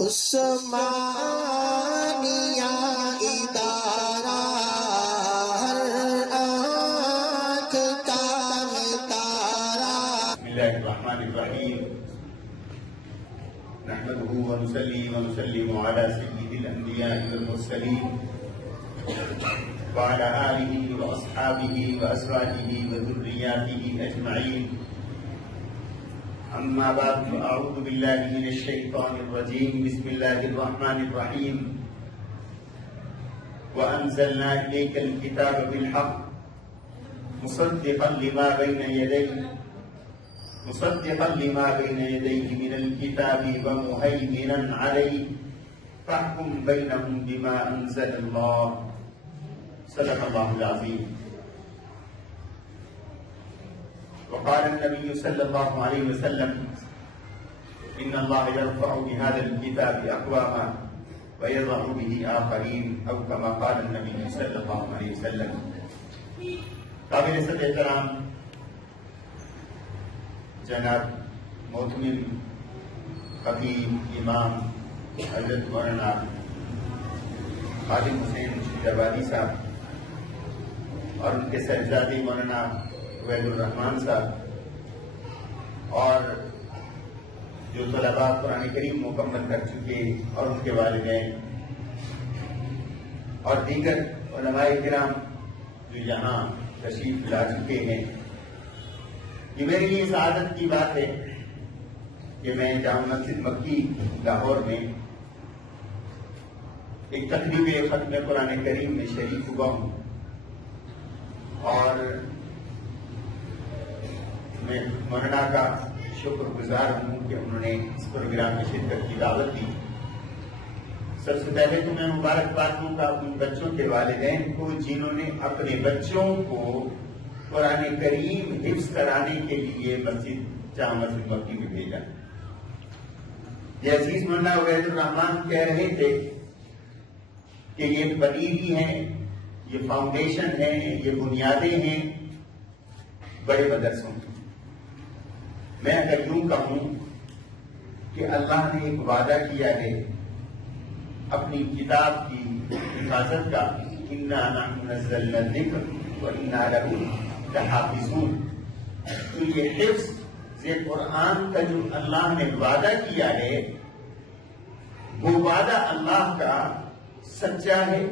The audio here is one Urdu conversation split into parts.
عثمانیہ ادارہ ہر آنکھ کا تارا. بسم اللہ الرحمن الرحیم. نحمده ونصلي ونسلم على سيد الانبیاء والمرسلین وعلى آله واصحابه وازواجه وذرياته اجمعین. اما بعد فاعوذ باللہ من الشیطان الرجیم. بسم اللہ الرحمن الرحیم. وانزلنا الیک الکتاب بالحق مصدقا لما بین یدیہ من الکتاب ومہیمنا علیہ فاحکم بینہم بما انزل اللہ. صدق اللہ العظیم. وقال النبي صلى الله عليه وسلم إن الله يرفع بهذا الكتاب أقواما ويضع به آخرين أو كما قال النبي صلى الله عليه وسلم. قابل عزت احترام جناب محتمم خطیب امام حضرت مولانا خادم حسین جوادی صاحب اور ان کے صاحبزادے مولانا عبید الرحمان صاحب اور جو طلباء قرآن کریم مکمل کر چکے اور ان کے والدین اور دیگر علماء کرام جو یہاں تشریف لا چکے ہیں. یہ میرے لیے سعادت کی بات ہے کہ میں جامع مسجد مکی لاہور میں ایک تقریب ختم قرآن کریم میں شریک ہوا ہوں اور میں مولانا کا شکر گزار ہوں کہ انہوں نے اس پروگرام میں شرکت کی دعوت دی. سب سے پہلے تو میں مبارکباد دوں گا ان بچوں کے والدین کو جنہوں نے اپنے بچوں کو قرآن کریم حفظ کرانے کے لیے جامع مسجد مکی میں بھیجا. یہ عزیز مولانا عبید الرحمان کہہ رہے تھے کہ یہ بنیادی ہیں، یہ فاؤنڈیشن ہے، یہ بنیادیں ہیں بڑے مدرسوں کی. میں اگر یوں کہوں کہ اللہ نے ایک وعدہ کیا ہے اپنی کتاب کی حفاظت کا، اِنَّا نَحْنُ نَزَّلْنَا الذِّكْرَ وَإِنَّا لَهُ لَحَافِظُونَ. تو یہ حفظ یہ قرآن کا جو اللہ نے وعدہ کیا ہے وہ وعدہ اللہ کا سچا ہے،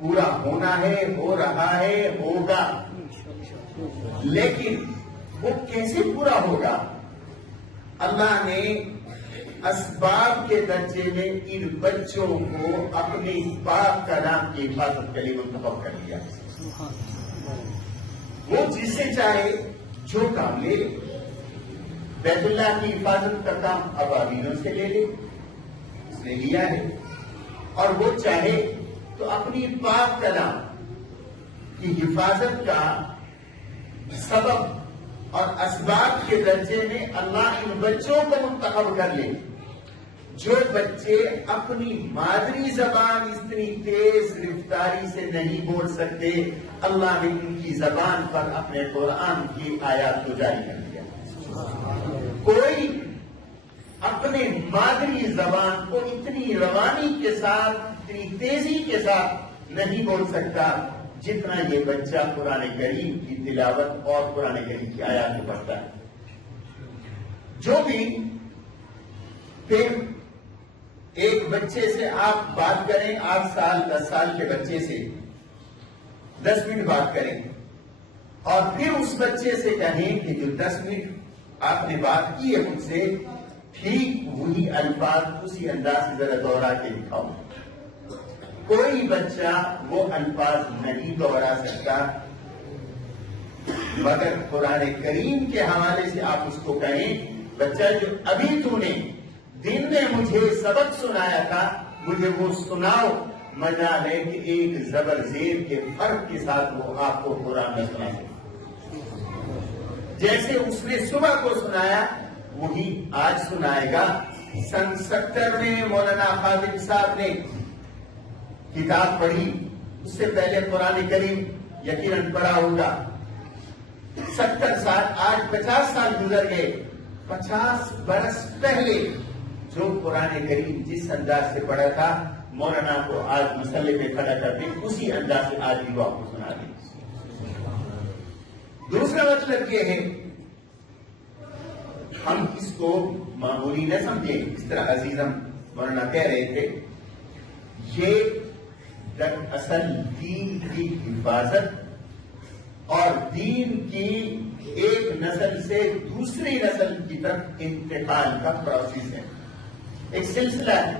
پورا ہونا ہے، ہو رہا ہے، ہوگا. لیکن وہ کیسے پورا ہوگا؟ اللہ نے اسباب کے درجے میں ان بچوں کو اپنے پاک کلام کی حفاظت کے لیے منتخب کر لیا. وہ جسے چاہے جو کام لے لے. بیت اللہ کی حفاظت کا کام ابابیلوں سے لے لے، اس نے لیا ہے. اور وہ چاہے تو اپنی پاک کلام کی حفاظت کا سبب اور اسباب کے درجے میں اللہ ان بچوں کو منتخب کر لے. جو بچے اپنی مادری زبان اتنی تیز رفتاری سے نہیں بول سکتے، اللہ نے ان کی زبان پر اپنے قرآن کی آیات کو جاری کر دیا. کوئی اپنے مادری زبان کو اتنی روانی کے ساتھ، اتنی تیزی کے ساتھ نہیں بول سکتا جتنا یہ بچہ قرآن کریم کی تلاوت اور قرآن کریم کی آیات کو پڑھتا ہے. جو بھی پھر ایک بچے سے آپ بات کریں، 8 سال 10 سال کے بچے سے 10 منٹ بات کریں اور پھر اس بچے سے کہیں کہ جو 10 منٹ آپ نے بات کی ہے مجھ سے، ٹھیک وہی الفاظ اسی انداز سے ذرا دوہرا کے دکھاؤ. کوئی بچہ وہ الفاظ نہیں دوہرا سکتا، مگر قرآن کریم کے حوالے سے آپ اس کو کہیں بچہ جو ابھی تو نے دن میں مجھے سبق سنایا تھا مجھے وہ سناؤ. مزہ ہے کہ ایک زبر زیر کے فرق کے ساتھ وہ آپ کو قرآن میں سنا سکے. جیسے اس نے صبح کو سنایا وہی آج سنائے گا. سن 70 میں مولانا خادم صاحب نے کتاب پڑھی، اس سے پہلے قرآن کریم یقیناً پڑھا ہوگا. 70 سال، آج 50 سال گزر گئے. 50 برس پہلے جو قرآن کریم جس انداز سے پڑھا تھا مولانا کو آج مسئلے پہ کھڑا کر دیں اسی انداز سے آج بھی وہ آپ کو سنا دیں. دوسرا مطلب یہ ہے ہم اس کو معمولی نہ سمجھیں. اس طرح عزیزم مولانا کہہ رہے تھے یہ دراصل دین کی حفاظت اور دین کی ایک نسل سے دوسری نسل کی طرف انتقال کا پروسیس ہے, ایک سلسلہ ہے.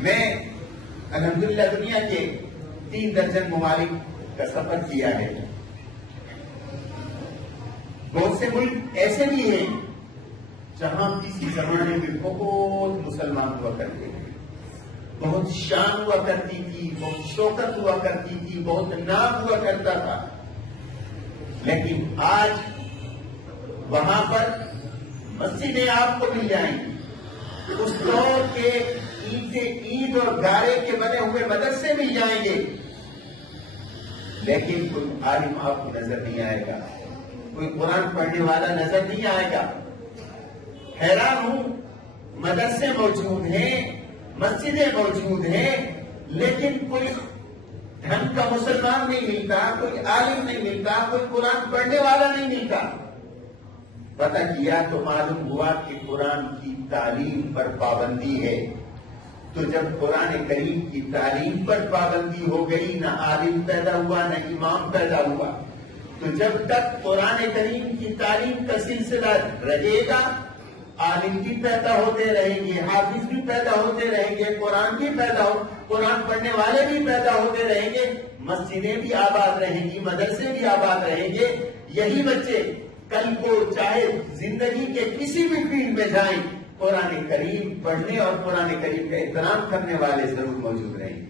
میں الحمدللہ دنیا کے 3 درجن ممالک کا سفر کیا ہے. بہت سے ملک ایسے بھی ہیں جہاں کسی زمانے میں بہت مسلمان ہوا کرتے تھے, بہت شان ہوا کرتی تھی, بہت شوکت ہوا کرتی تھی, بہت نام ہوا کرتا تھا. لیکن آج وہاں پر مسجدیں آپ کو مل جائیں گی, اس دور کے اینٹ اور گارے کے بنے ہوئے مدرسے مل جائیں گے, لیکن کوئی عالم آپ کو نظر نہیں آئے گا, کوئی قرآن پڑھنے والا نظر نہیں آئے گا. حیران ہوں, مدرسے موجود ہیں, مسجدیں موجود ہیں, لیکن کوئی ڈھنگ کا مسلمان نہیں ملتا, کوئی عالم نہیں ملتا, کوئی قرآن پڑھنے والا نہیں ملتا. پتہ کیا تو معلوم ہوا کہ قرآن کی تعلیم پر پابندی ہے. تو جب قرآن کریم کی تعلیم پر پابندی ہو گئی, نہ عالم پیدا ہوا نہ امام پیدا ہوا. تو جب تک قرآن کریم کی تعلیم کا سلسلہ رہے گا, عالم بھی پیدا ہوتے رہیں گے, حافظ بھی پیدا ہوتے رہیں گے, قرآن پڑھنے والے بھی پیدا ہوتے رہیں گے, مسجدیں بھی آباد رہیں گی, مدرسے بھی آباد رہیں گے. یہی بچے کل کو چاہے زندگی کے کسی بھی فیلڈ میں جائیں, قرآن کریم پڑھنے اور قرآن کریم کا احترام کرنے والے ضرور موجود رہیں گے.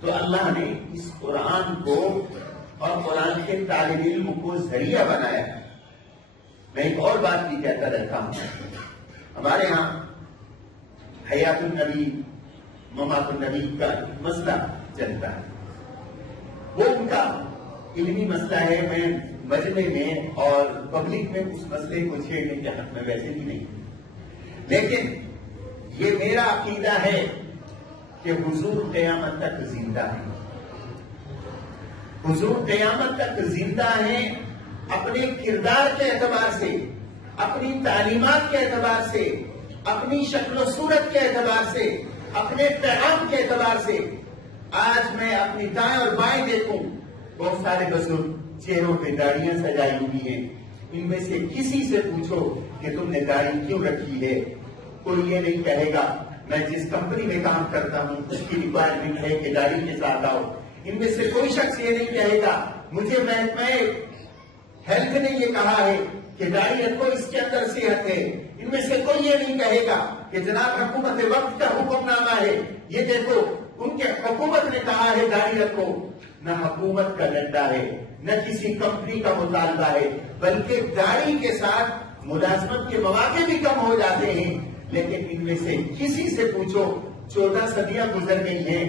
تو اللہ نے اس قرآن کو اور قرآن کے طالب علم کو ذریعہ بنایا. میں ایک اور بات بھی کہتا رہتا ہوں, ہمارے ہاں حیات النبی ممات النبی کا مسئلہ چلتا ہے, وہ ان کا علمی مسئلہ ہے. میں مجمع میں اور پبلک میں اس مسئلے کو چھیڑنے کے حق میں ویسے بھی نہیں, لیکن یہ میرا عقیدہ ہے کہ حضور قیامت تک زندہ ہے. حضور قیامت تک زندہ ہیں اپنے کردار کے اعتبار سے, اپنی تعلیمات کے اعتبار سے, اپنی شکل و صورت کے اعتبار سے, اپنے پیغام کے اعتبار سے. آج میں اپنی دائیں اور بائیں دیکھوں, بہت سارے بزرگ چہروں پہ داڑیاں سجائی ہوئی ہیں. ان میں سے کسی سے پوچھو کہ تم نے داڑھی کیوں رکھی ہے, کوئی یہ نہیں کہے گا میں جس کمپنی میں کام کرتا ہوں اس کی ریکوائرمنٹ ہے کہ داڑھی کے ساتھ آؤ. ان میں سے کوئی شخص یہ نہیں کہے گا مجھے محکمہ ہیلتھ نے یہ کہا ہے کہ داڑھی رکھو, اس کے اندر صحت ہے. ان میں سے کوئی یہ نہیں کہے گا کہ جناب حکومت وقت کا حکم نامہ ہے, یہ دیکھو ان کے حکومت نے کہا ہے داڑھی رکھو. نہ حکومت کا ڈنڈا ہے, نہ کسی کمپنی کا مطالبہ ہے, بلکہ داڑھی کے ساتھ ملازمت کے مواقع بھی کم ہو جاتے ہیں. لیکن ان میں سے کسی سے پوچھو, 14 صدیاں گزر گئی ہیں,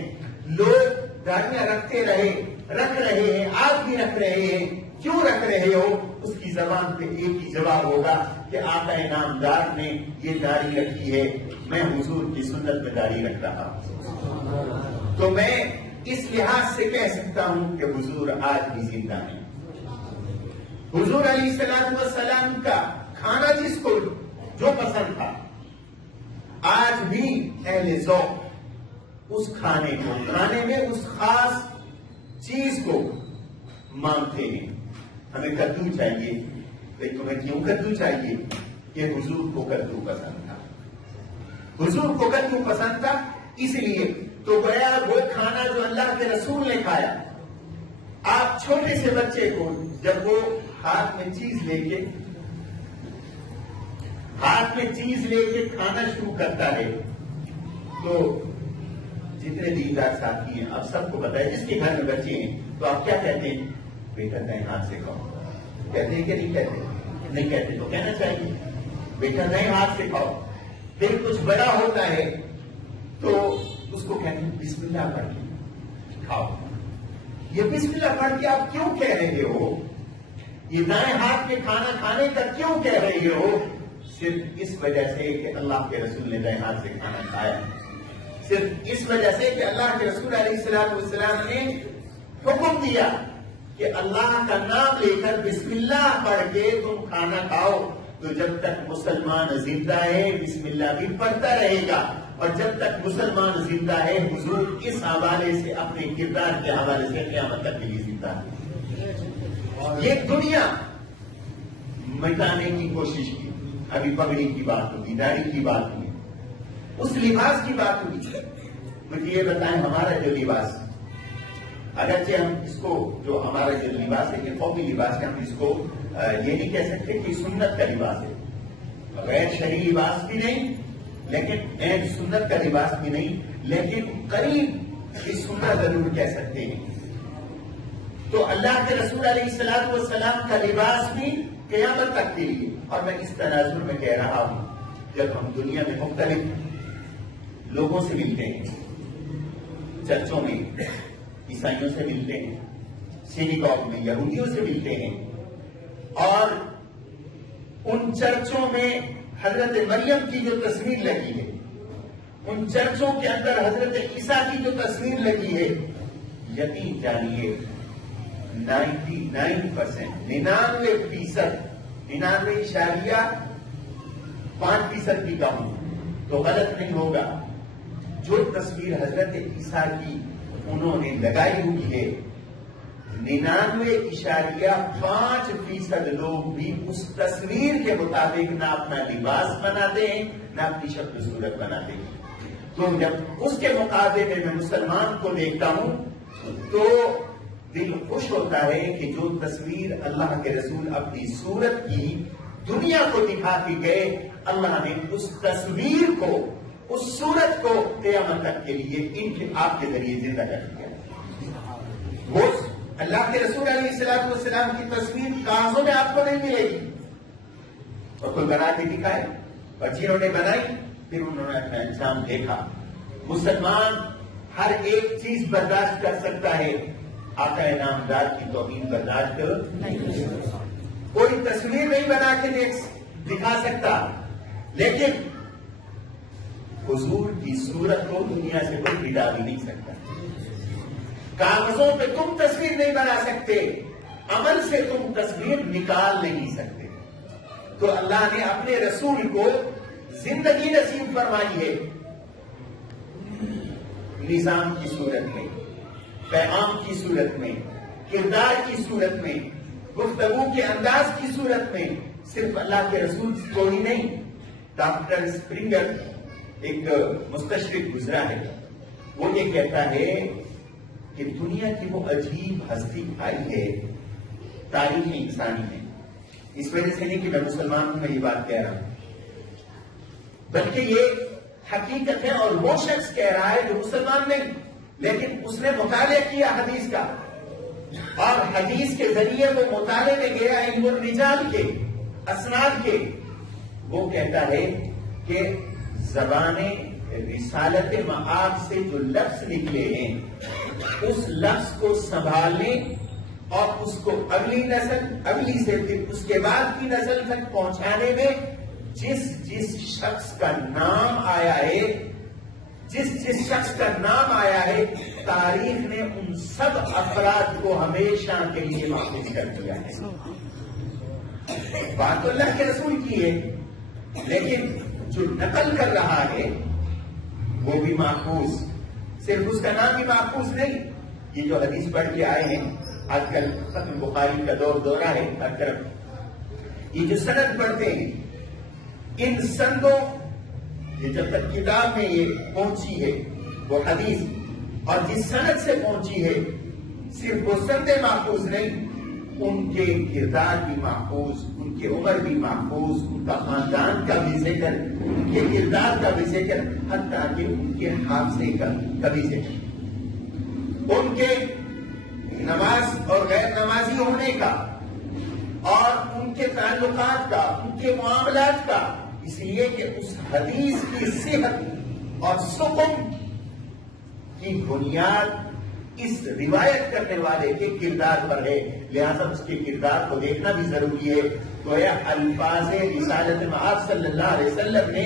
لوگ داڑیاں رکھتے رہے, رکھ رہے ہیں, آج بھی رکھ رہے ہیں. کیوں رکھ رہے ہو؟ اس کی زبان پہ ایک ہی جواب ہوگا کہ آقا نامدار نے یہ داڑھی رکھی ہے, میں حضور کی سنت میں داڑھی رکھ رہا ہوں. تو میں اس لحاظ سے کہہ سکتا ہوں کہ حضور آج بھی زندہ ہیں. حضور علیہ الصلوۃ والسلام کا کھانا جس کو جو پسند تھا, آج بھی اہل ذوق اس کھانے کو کھانے میں اس خاص چیز کو مانگتے ہیں. ہمیں کدو چاہیے, تمہیں کیوں کدو چاہیے؟ کہ حضور کو کدو پسند تھا. حضور کو کدو پسند تھا اس لیے تو گیا وہ کھانا جو اللہ کے رسول نے کھایا. آپ چھوٹے سے بچے کو جب وہ ہاتھ میں چیز لے کے کھانا شروع کرتا ہے تو جتنے دیندار ساتھی ہیں آپ سب کو پتا ہے, جس کے گھر میں بچے ہیں تو آپ کیا کہتے ہیں؟ بیٹا دائیں ہاتھ سے کھاؤ. کہتے ہیں کہ نہیں کہتے؟ نہیں کہتے تو کہنا چاہیے بیٹا دائیں ہاتھ سے کھاؤ. پھر کچھ بڑا ہوتا ہے تو اس کو کہتے ہیں بسم اللہ پڑھ کے کھاؤ. یہ بسم اللہ پڑھ کے آپ کیوں کہہ رہے ہو؟ یہ دائیں ہاتھ کے کھانا کھانے کا کیوں کہہ رہے ہو؟ صرف اس وجہ سے کہ اللہ کے رسول نے دائیں ہاتھ سے کھانا کھایا، صرف اس وجہ سے کہ اللہ کے رسول علیہ السلام نے حکم دیا کہ اللہ کا نام لے کر بسم اللہ پڑھ کے تم کھانا کھاؤ، تو جب تک مسلمان زندہ ہے بسم اللہ بھی پڑھتا رہے گا، اور جب تک مسلمان زندہ ہے حضور اس حوالے سے اپنے کردار کے حوالے سے قیامت تک کے لیے زندہ ہے۔ یہ دنیا مٹانے کی کوشش کی، ابھی پگڑی کی بات ہوگی، داڑھی کی بات ہوگی، اس لباس کی بات ہوگی۔ مجھے یہ بتائیں ہمارا جو لباس، اگرچہ ہم اس کو جو ہمارا جو لباس ہے یہ قومی لباس ہے، ہم اس کو یہ نہیں کہہ سکتے کہ سنت کا لباس ہے، غیر شرعی لباس بھی نہیں لیکن عین سنت کا لباس بھی نہیں، لیکن قریب اس سنت ضرور کہہ سکتے ہیں۔ تو اللہ کے رسول علیہ السلام کا لباس بھی قیامت تک کے لیے، اور میں اس تناظر میں کہہ رہا ہوں جب ہم دنیا میں مختلف لوگوں سے ملتے ہیں، چرچوں میں عیسائیوں سے ملتے ہیں، سینیگوگ میں یہودیوں سے ملتے ہیں، اور ان چرچوں میں حضرت مریم کی جو تصویر لگی ہے، ان چرچوں کے اندر حضرت عیسیٰ کی جو تصویر لگی ہے، یقین جانیے 99% 99.5% بھی کم تو غلط نہیں ہوگا، جو تصویر حضرت عیسیٰ کی انہوں نے لگائی ہوئی ہے 99.5% لوگ بھی اس تصویر کے مطابق نہ اپنا لباس بناتے ہیں نہ اپنی شکل صورت بناتے ہیں۔ تو جب اس کے مقابلے میں میں مسلمان کو دیکھتا ہوں تو دل خوش ہوتا ہے کہ جو تصویر اللہ کے رسول اپنی صورت کی دنیا کو دکھا کے گئے، اللہ نے اس تصویر کو، اس صورت کو قیامت تک کے لیے آپ کے ذریعے زندہ کر دیا۔ وہ اللہ کے رسول علیہ السلام کی تصویر کاغذوں میں آپ کو نہیں ملے گی، اور کوئی بنا کے دکھائے، اور جنہوں نے بنائی پھر انہوں نے اپنا انجام دیکھا۔ مسلمان ہر ایک چیز برداشت کر سکتا ہے، آقا نامدار کی توہین برداشت نہیں کر سکتا، کوئی تصویر نہیں بنا کے دکھا سکتا، لیکن حضور کی صورت کو دنیا سے کوئی ہٹا بھی نہیں سکتا۔ کاغذوں پہ تم تصویر نہیں بنا سکتے، عمل سے تم تصویر نکال نہیں سکتے۔ تو اللہ نے اپنے رسول کو زندگی نصیب فرمائی ہے، نظام کی صورت میں، پیغام کی صورت میں، کردار کی صورت میں، گفتگو کے انداز کی صورت میں۔ صرف اللہ کے رسول کو ہی نہیں، ڈاکٹر اسپرنگر ایک مستشرق گزرا ہے، وہ یہ کہتا ہے کہ دنیا کی وہ عجیب ہستی آئی ہے تاریخ انسانی میں، اس وجہ سے نہیں کہ میں مسلمان ہوں میں یہ بات کہہ رہا ہوں، بلکہ یہ حقیقت ہے، اور وہ شخص کہہ رہا ہے جو مسلمان نہیں لیکن اس نے مطالعہ کیا حدیث کا، اور حدیث کے ذریعے وہ مطالعے میں گیا علم الرجال کے، اسناد کے۔ وہ کہتا ہے کہ زبان رسالت معاف سے جو لفظ نکلے ہیں اس لفظ کو سنبھالنے اور اس کو اگلی نسل، اگلی سے پھر اس کے بعد کی نسل تک پہنچانے میں جس شخص کا نام آیا ہے، جس شخص کا نام آیا ہے، تاریخ نے ان سب افراد کو ہمیشہ کے لیے محفوظ کر دیا ہے۔ بات تو اللہ کے رسول کی ہے، لیکن جو نقل کر رہا ہے وہ بھی محفوظ، صرف اس کا نام بھی محفوظ نہیں۔ یہ جو حدیث پڑھ کے آئے ہیں، آج کل ختم بخاری کا دورہ ہے ہر طرف، یہ جو سند پڑھتے ہیں، ان سندوں یہ جب تک کتاب میں یہ پہنچی ہے وہ حدیث، اور جس سند سے پہنچی ہے صرف وہ سندیں محفوظ نہیں، ان کے کردار بھی محفوظ، ان کی عمر بھی محفوظ، ان کا خاندان کا بھی ذکر، ان کے کردار کا بھی ذکر، حتیٰ کہ ان کے حادثے کا بھی ذکر، ان کے نماز اور غیر نمازی ہونے کا، اور ان کے تعلقات کا، ان کے معاملات کا، اس لیے کہ اس حدیث کی صحت اور سقم کی بنیاد اس روایت کرنے والے کے کردار پر ہے، لہذا اس کے کردار کو دیکھنا بھی ضروری ہے۔ گویا الفاظ رسالت میں آپ صلی اللہ علیہ وسلم نے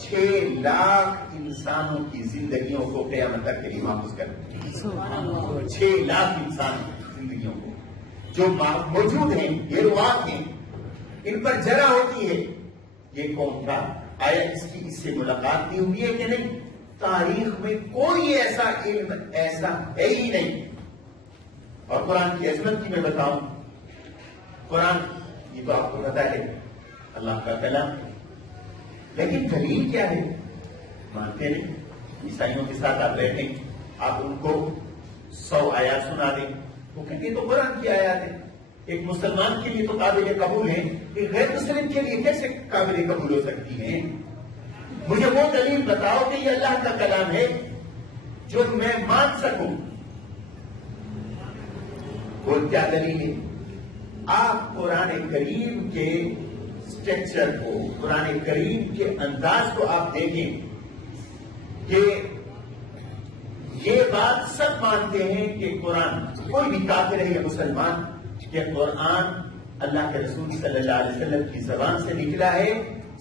6 لاکھ انسانوں کی زندگیوں کو قیامت تک کے لیے محفوظ کر دیا. 6 لاکھ انسانوں کی زندگیوں کو جو موجود ہیں، یہ روات ہیں، ان پر جرا ہوتی ہے. یہ کون تھا؟ آیا اس سے ملاقات بھی ہوئی ہے کہ نہیں؟ تاریخ میں کوئی ایسا علم ایسا ہے ہی نہیں. اور قرآن کی عظمت کی میں بتاؤں، قرآن یہ تو آپ کو پتا ہے اللہ کا کلام، لیکن دلیل کیا ہے؟ مانتے نہیں. عیسائیوں کے ساتھ آپ بیٹھیں، آپ ان کو 100 آیات سنا دیں، وہ کہیں گے تو قرآن کی آیات ہیں. ایک مسلمان کے لیے تو قابل قبول ہے، ایک غیر مسلم کے لیے کیسے قابل قبول ہو سکتی ہیں؟ مجھے وہ دلیل بتاؤ کہ یہ اللہ کا کلام ہے جو میں مان سکوں. وہ کیا دلیل ہے؟ آپ قرآن کریم کے اسٹرکچر کو، قرآن کریم کے انداز کو آپ دیکھیں کہ یہ بات سب مانتے ہیں کہ قرآن، کوئی بھی کافر ہے یا مسلمان، کہ قرآن اللہ کے رسول صلی اللہ علیہ وسلم کی زبان سے نکلا ہے،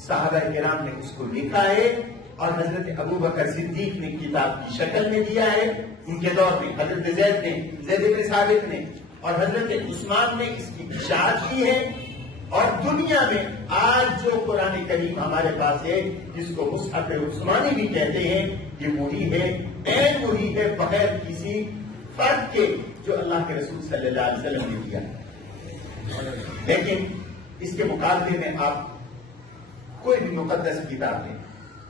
صحابہ کرام نے اس کو لکھا ہے، اور حضرت ابو بکر صدیق نے کتاب کی شکل میں دیا ہے ان کے دور میں، حضرت زید بن ثابت نے، اور حضرت عثمان نے اس کی اشاعت کی ہے. اور دنیا میں آج جو قرآن کریم ہمارے پاس ہے، جس کو مصحف عثمانی بھی کہتے ہیں، یہ وہی ہے، عین وہی ہے، بغیر کسی فرق کے جو اللہ کے رسول صلی اللہ علیہ وسلم نے دیا. لیکن اس کے مقابلے میں آپ کوئی بھی مقدس کتاب لیں،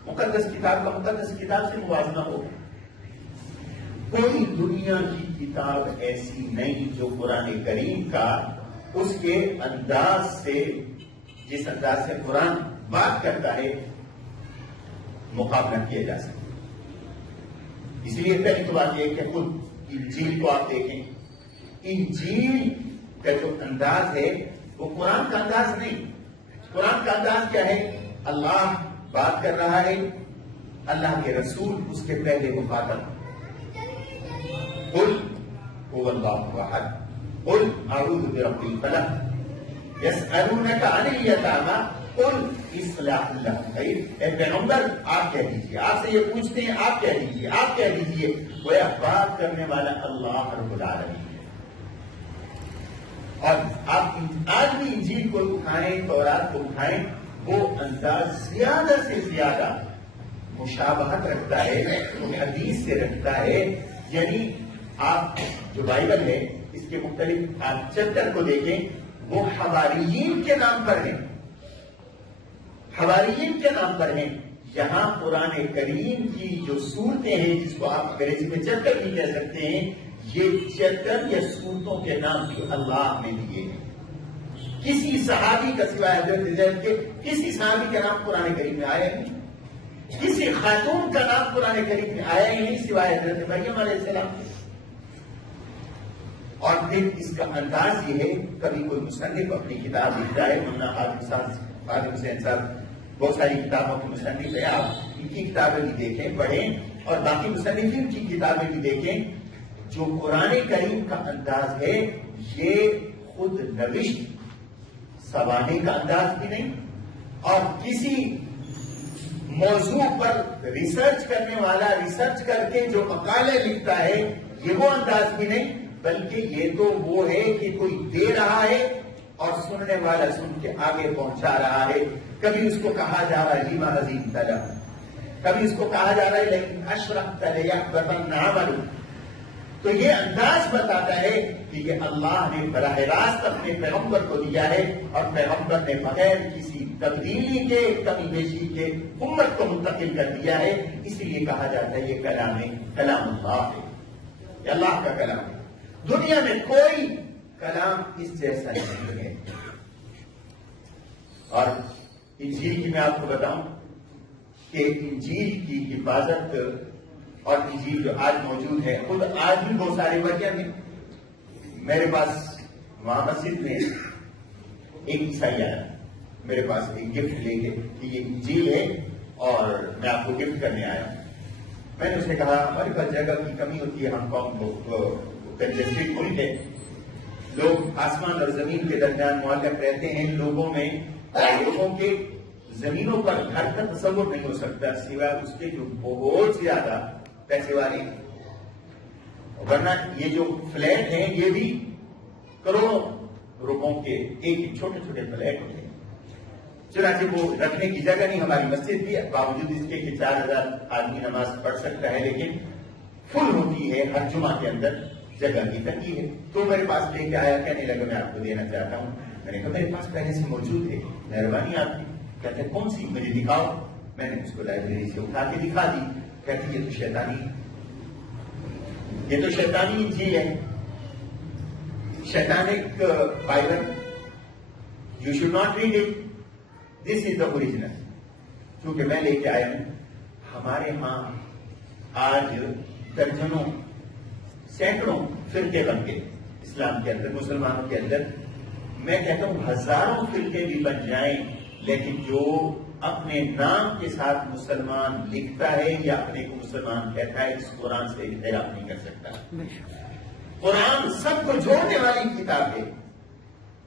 مقدس کتاب کا مقدس کتاب سے موازنہ ہو. کوئی دنیا کی کتاب ایسی نہیں جو قرآن کریم کا اس کے انداز سے، جس انداز سے قرآن بات کرتا ہے، مقابلہ کیا جا سکتا. اس لیے پہلی تو بات یہ کہ خود انجیل کو آپ دیکھیں، انجیل کا جو انداز ہے وہ قرآن کا انداز نہیں. قرآن کا انداز کیا ہے؟ اللہ بات کر رہا ہے، اللہ کے رسول اس کے پہلے مخاطب. قل هو الله احد قل اعوذ برب الفلق يسألونك عن اليتامى قل اصلاح لهم خير. اے پیغمبر آپ کہہ دیجیے، آپ سے یہ پوچھتے ہیں، آپ کہہ دیجیے، آپ کہہ دیجیے. گویا بات کرنے والا اللہ رب العالمین ہے. اور آپ آج بھی انجیل کو اٹھائیں، تورات کو اٹھائیں، وہ انداز زیادہ سے زیادہ مشابہت رکھتا ہے، وہ حدیث سے رکھتا ہے. یعنی آپ جو بائبل ہے اس کے مختلف آپ چیپٹر کو دیکھیں، وہ حواریین کے نام پر ہیں، حواریین کے نام پر ہیں. یہاں قرآن کریم کی جو صورتیں ہیں، جس کو آپ انگریزی میں چیپٹر بھی کہہ سکتے ہیں، یہ چیپٹر یا صورتوں کے نام بھی اللہ نے دیے ہیں. کسی صحابی کا سوائے حضرت زید کے کسی صحابی کا نام قرآن کریم میں آیا نہیں، کسی خاتون کا نام قرآن کریم میں آیا ہی نہیں سوائے حضرت مریم علیہ السلام. اور پھر اس کا انداز یہ ہے، کبھی کوئی مصنف اپنی کتاب لکھتا ہے، مولانا خادم حسین صاحب بہت ساری کتابوں کے مصنف ہے، آپ ان کی کتابیں بھی دیکھیں، پڑھیں، اور باقی مصنفین کی کتابیں بھی دیکھیں. جو قرآن کریم کا انداز ہے یہ خود نوشت سوانے کا انداز بھی نہیں، اور کسی موضوع پر ریسرچ کرنے والا ریسرچ کر کے جو مقالے لکھتا ہے یہ وہ انداز بھی نہیں، بلکہ یہ تو وہ ہے کہ کوئی دے رہا ہے اور سننے والا سن کے آگے پہنچا رہا ہے. کبھی اس کو کہا جا رہا ہے لیما عظیم تلا، کبھی اس کو کہا جا رہا ہے لیکن اشرف تلیہ عمل. تو یہ انداز بتاتا ہے کہ یہ اللہ نے براہ راست اپنے پیغمبر کو دیا ہے، اور پیغمبر نے بغیر کسی تبدیلی کے، کمی بیشی کے امت کو منتقل کر دیا ہے. اسی لیے کہا جاتا ہے یہ کلام اللہ ہے، یہ اللہ کا کلام ہے. دنیا میں کوئی کلام اس جیسا نہیں ہے. اور انجیل کی میں آپ کو بتاؤں کہ انجیل کی حفاظت اور انجیل جو آج موجود ہے، خود آج بھی بہت سارے ورژن ہیں. میرے پاس وہاں مسجد میں ایک عیسائی آیا میرے پاس ایک گفٹ لے کے کہ یہ انجیل ہے اور میں آپ کو گفٹ کرنے آیا. میں نے اس سے کہا ہمارے پاس جگہ کی کمی ہوتی ہے، ہم کنجسٹڈ ملک ہے، لوگ آسمان اور زمین کے درمیان معلق رہتے ہیں. لوگوں میں لوگوں کے زمینوں پر گھر کا تصور نہیں ہو سکتا سوائے اس کے جو بہت زیادہ پیسے والے ہیں. ورنہ یہ جو فلیٹ ہیں یہ بھی کروڑوں روپوں کے ایک چھوٹے چھوٹے فلیٹ ہوتے ہیں. چنانچہ وہ رکھنے کی جگہ نہیں. ہماری مسجد بھی باوجود اس کے کہ 4000 آدمی نماز پڑھ سکتا ہے لیکن فل ہوتی ہے ہر جمعہ کے اندر, جگہ کی تنگی ہے. تو میرے پاس لے کے آیا, کہنے لگا میں آپ کو دینا چاہتا ہوں. میں نے کہا میرے پاس پہلے سے موجود ہے, مہربانی آپ کی. کہتے ہیں کون سی, مجھے دکھاؤ. میں نے اس کو لائبریری سے اٹھا کے دکھا دی. کہتی یہ تو شیطانی ہے, یہ تو شیطانی انجیل ہے, satanic Bible, you should not read it, this is the original. کیونکہ میں لے کے آیا ہوں. ہمارے ہاں آج درجنوں سینکڑوں فرقے بن گئے اسلام کے اندر, مسلمانوں کے اندر. میں کہتا ہوں ہزاروں فرقے بھی بن جائیں لیکن جو اپنے نام کے ساتھ مسلمان لکھتا ہے یا اپنے کو مسلمان کہتا ہے اس قرآن سے اختلاف نہیں کر سکتا. قرآن سب کو جوڑنے والی کتاب ہے.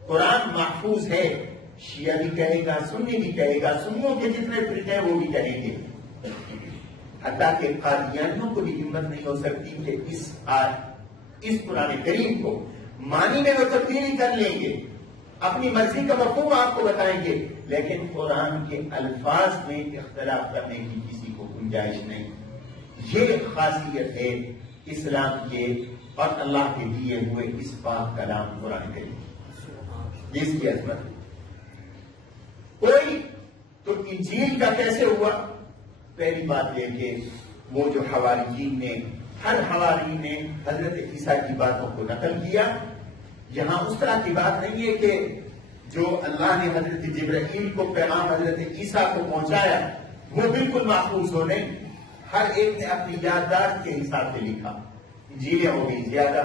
قرآن محفوظ ہے. شیعہ بھی کہے گا, سنی بھی کہے گا, سنیوں کے جتنے فرقے ہیں وہ بھی کہیں گے. حتیٰ کہ قادیانیوں کو بھی ہمت نہیں ہو سکتی کہ اس قرآن کریم کو معنی میں وہ تبدیلی کر لیں گے, اپنی مرضی کا مفہوم آپ کو بتائیں گے, لیکن قرآن کے الفاظ میں اختلاف کرنے کی کسی کو گنجائش نہیں. یہ خاصیت ہے اسلام کے اور اللہ کے دیے ہوئے اس پاک کلام قرآن کریم, یہ اس کی عظمت. کوئی تو انجیل کا کیسے ہوا؟ پہلی بات یہ کہ وہ جو حواریین نے, ہر حواری نے حضرت عیسیٰ کی باتوں کو نقل کیا. یہاں اس طرح کی بات نہیں ہے کہ جو اللہ نے حضرت جبرائیل کو پیغام حضرت عیسیٰ کو پہنچایا وہ بالکل محفوظ ہو نہیں. ہر ایک نے اپنی یادداشت کے حساب سے لکھا. انجیلیں ہو گئی زیادہ,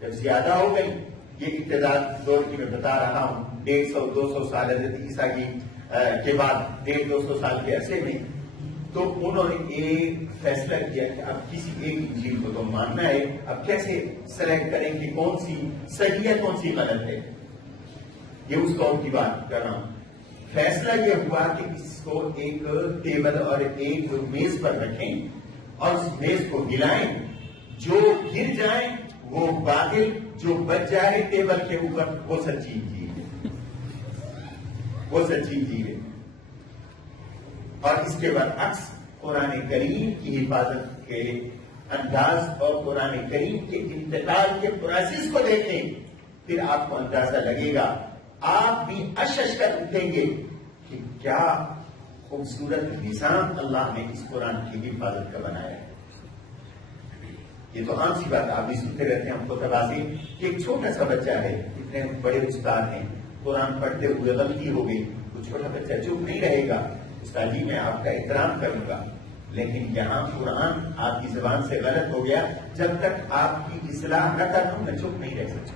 جب زیادہ ہو گئی, یہ ابتدائی دور کی میں بتا رہا ہوں, 150-200 سال حضرت عیسیٰ کے بعد 150-200 سال کے عرصے میں, تو انہوں نے ایک فیصلہ کیا کہ اب کسی ایک انجیل کو تو ماننا ہے. اب کیسے سلیکٹ کریں کہ کون سی صحیح ہے کون سی غلط ہے؟ یہ اس دور کی بات کر رہا ہوں. فیصلہ یہ ہوا کہ اس کو ایک ٹیبل اور ایک میز پر رکھیں اور اس میز کو ہلائیں, جو گر جائیں وہ باطل, جو بچ جائے ٹیبل کے اوپر وہ سچی انجیل, وہ سچی انجیل ہے. اور اس کے برعکس قرآن کریم کی حفاظت کے انداز اور قرآن کریم کے انتقال کے پروسیس کو دیکھیں, پھر آپ کو اندازہ لگے گا, آپ بھی اشش کر اٹھیں گے کہ کیا خوبصورت نظام اللہ نے اس قرآن کی حفاظت کا بنایا ہے. یہ تو عام سی بات ہے, آپ بھی سنتے رہتے ہیں ہم کو تباہی کہ ایک چھوٹا سا بچہ ہے, اتنے بڑے استاد ہیں, قرآن پڑھتے ہوئے غلطی ہو گئی, وہ چھوٹا بچہ چپ نہیں رہے گا, استاد جی میں آپ کا احترام کروں گا. لیکن یہاں قرآن آپ کی زبان سے غلط ہو گیا, جب تک آپ کی اصلاح نہ کر دوں میں چپ نہیں رہ سکتا.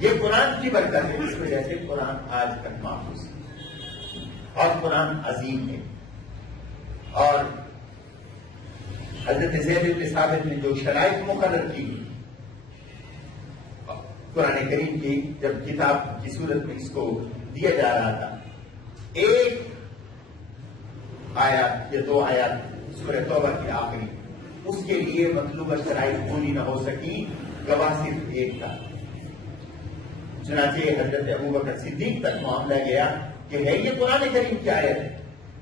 یہ قرآن کی برکت ہے, اس وجہ سے قرآن آج تک محفوظ ہے اور قرآن عظیم ہے. اور حضرت زید بن ثابت نے جو شرائط مقرر کی قرآن کریم کی, جب کتاب کی صورت میں اس کو دیا جا رہا تھا, ایک آیات یا 2 آیات سورہ توبہ کی آخری, اس کے لیے مطلوبہ شرائط پوری نہ ہو سکی, گواہ صرف ایک تھا. چنانچہ حضرت ابوبکر صدیق تک معاملہ گیا کہ ہے یہ قرآن کریم کی آیت ہے,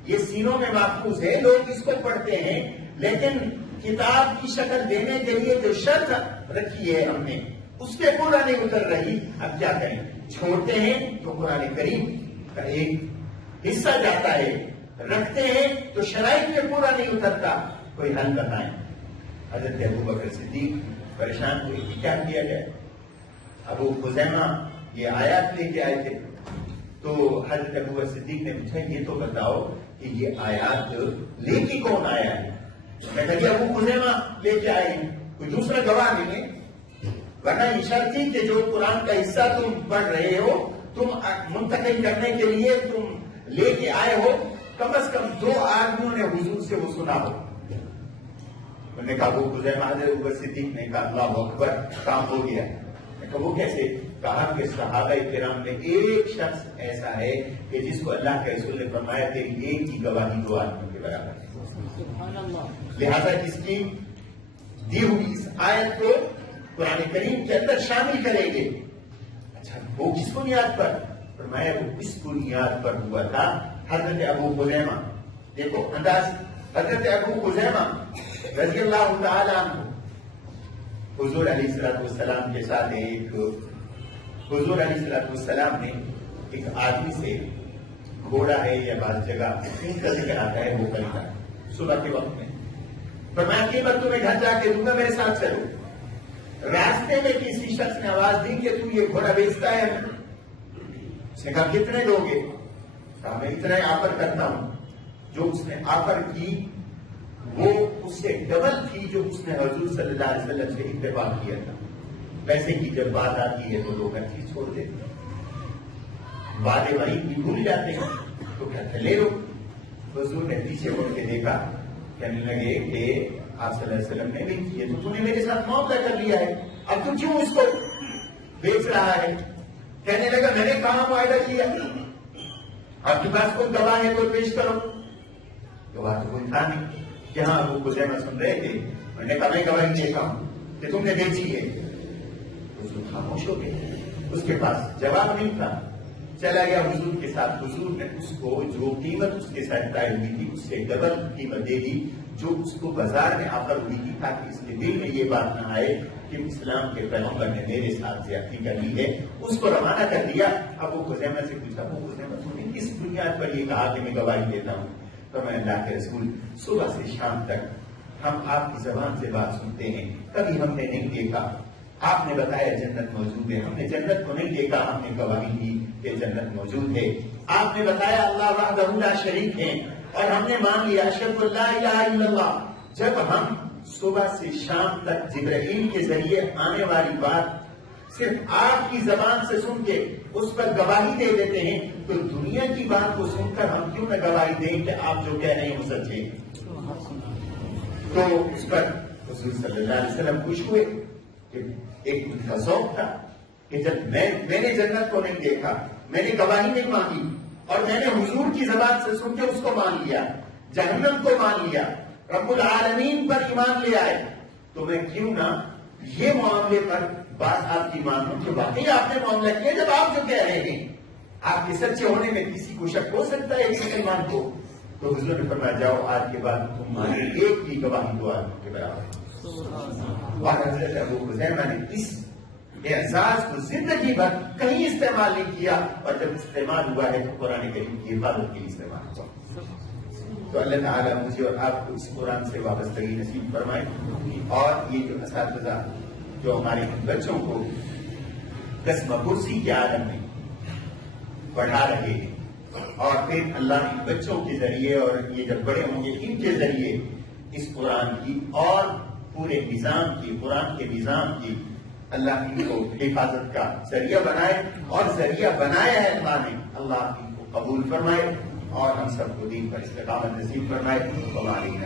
یہ سینوں میں محفوظ ہے, لوگ اس کو پڑھتے ہیں, لیکن کتاب کی شکل دینے کے لیے جو شرط رکھی ہے ہم نے اس پہ پورا نہیں اتر رہی. اب کیا کریں, چھوڑتے ہیں تو قرآن کریم کا ایک حصہ جاتا ہے, رکھتے ہیں تو شرائط پہ پورا نہیں اترتا. کوئی حل بتائیں. حضرت ابوبکر صدیق پریشان ہوئے کہ کیا کیا جائے. ابو خزیمہ یہ آیات لے کے آئے تھے, تو حضرت ابوبکر صدیق نے پوچھا یہ تو بتاؤ کہ یہ آیات لے کے کون آیا ہے. میں نے کہا ابو خزیمہ لے کے آئے ہیں, کوئی دوسرا گواہ نہیں ہے. ورنہ یہ شرط تھی کہ جو قرآن کا حصہ تم پڑھ رہے ہو, تم منتقل کرنے کے لیے تم لے کے آئے ہو, کم از کم 2 آدمیوں نے حضور سے وہ سنا ہو. انہوں نے کہا ابو خزیمہ, حضرت ابوبکر صدیق نے کہا اللہ اکبر, کام ہو گیا. کہ وہ کیسے؟ کہا کہ صحابہ کرام میں ایک شخص ایسا ہے کہ جس کو اللہ کے رسول نے فرمایا تیری ایک کی گواہی 2 آدمیوں کے برابر ہے. لہذا اس کی دی ہوئی اس آیت کو قرآن کریم کے اندر شامل کریں گے. اچھا وہ کس بنیاد پر؟ فرمایا وہ اس بنیاد پر ہوا تھا. حضرت ابو خزیمہ، دیکھو انداز، حضرت ابو خزیمہ رضی اللہ تعالیٰ عنہ حضور علیہ السلام کے ساتھ حضور علیہ السلام نے ایک آدمی سے گھوڑا ہے یا بعض جگہ ان کا ذکر آتا ہے وہ خریدا صبح کے وقت میں. فرمایا قیمت تمہیں گھر جا کے دوں گا، میرے ساتھ چلو. راستے میں کسی شخص نے آواز دی کہ تم یہ گھوڑا بیچتا ہے. اس نے کہا کتنے لوگے؟ کہا میں اتنا ہی آفر کرتا ہوں. جو اس نے آفر کی وہ اس سے ڈبل تھی جو اس نے حضور صلی اللہ علیہ وسلم سے اتفاق کیا تھا. پیسے کی جب بات آتی ہے تو لوگ ہر چیز چھوڑ دیتے ہیں، وعدے وہی بھی بھول جاتے ہیں. تو کہتے لے لو. حضور نے پیچھے مڑ کے دیکھا، کہنے لگے کہ آپ صلی اللہ علیہ وسلم نے بھی کیے تو تم نے میرے ساتھ معاملہ کر لیا ہے، اب تم کیوں اس کو بیچ رہا ہے؟ کہنے لگا میں نے کہاں معاہدہ کیا؟ آپ کے پاس کوئی گواہ ہے تو پیش کرو. گواہ تو کوئی تھا نہیں. یہاں وہ خزیمہ سن رہے تھے. میں نے کہا میں گواہی دیتا ہوں کہ تم نے بیچی ہے. حضور خاموش ہو گئے، اس کے پاس جواب نہیں تھا. چلا گیا حضور کے ساتھ. حضور نے اس کو جو قیمت اس کے ساتھ طے ہوئی تھی اس سے ڈبل قیمت دے دی جو اس کو بازار میں آفر ہوئی تھی، تاکہ اس کے دل میں یہ بات نہ آئے کہ اسلام کے پیغمبر نے میرے ساتھ زیادتی کر لی ہے. اس کو روانہ کر دیا. اب وہ خزیمہ سے پوچھا، وہ خزیمہ تم نے کس بنیاد پر یہ کہا کہ میں گواہی دیتا ہوں؟ تو میں اللہ کے رسول صبح سے شام تک ہم آپ کی زبان سے بات سنتے ہیں، کبھی ہم نے نہیں دیکھا. آپ نے بتایا جنت موجود ہے، ہم نے جنت کو نہیں دیکھا، ہم نے گواہی دی کہ جنت موجود ہے. آپ نے بتایا اللہ وحدہ لا شریک ہے اور ہم نے مان لیا اشہد ان لا الہ الا اللہ. جب ہم صبح سے شام تک جبرائیل کے ذریعے آنے والی بات صرف آپ کی زبان سے سن کے اس پر گواہی دے دیتے ہیں تو دنیا کی بات کو سن کر ہم کیوں نہ گواہی دیں کہ آپ جو کہہ رہے ہیں وہ سچ ہے؟ تو اس پر حضور صلی اللہ علیہ وسلم خوش ہوئے کہ ایک ان کا ذوق تھا کہ جب میں نے جنت کو نہیں دیکھا، میں نے گواہی نہیں مانگی اور میں نے حضور کی زبان سے سن کے اس کو مان لیا، جہنم کو مان لیا، رب العالمین پر ایمان لے آئے، تو میں کیوں نہ یہ معاملے پر بات آپ کی مانوں کہ واقعی آپ نے معاملہ کیا جب آپ جو کہہ رہے ہیں آپ کے سچے ہونے میں کسی کو شک ہو سکتا ہے کسی مسلمان کو؟ تو حضور نے فرمایا جاؤ آج کے بعد تمہاری ایک کی گواہی 2 آدمیوں کے برابر. اور حضرت ابو خزیمہ نے اس اعزاز کو زندگی بھر کہیں استعمال نہیں کیا اور جب استعمال ہوا ہے تو قرآن کریم کی حفاظت کے لیے استعمال ہوا. تو اللہ تعالیٰ مجھے اور آپ کو اس قرآن سے وابستگی نصیب فرمائے. اور یہ جو اساتذہ جو ہمارے بچوں کو قسم کرسی کے عالم میں پڑھا رہے ہیں اور پھر اللہ ان بچوں کے ذریعے اور یہ جب بڑے ہوں گے ان کے ذریعے اس قرآن کی اور پورے نظام کی قرآن کے نظام کی اللہ ان کو حفاظت کا ذریعہ بنائے اور ذریعہ بنایا ہے اللہ نے. اللہ ان کو قبول فرمائے اور ہم سب کو دین پر استقامت نصیب فرمائے. ہماری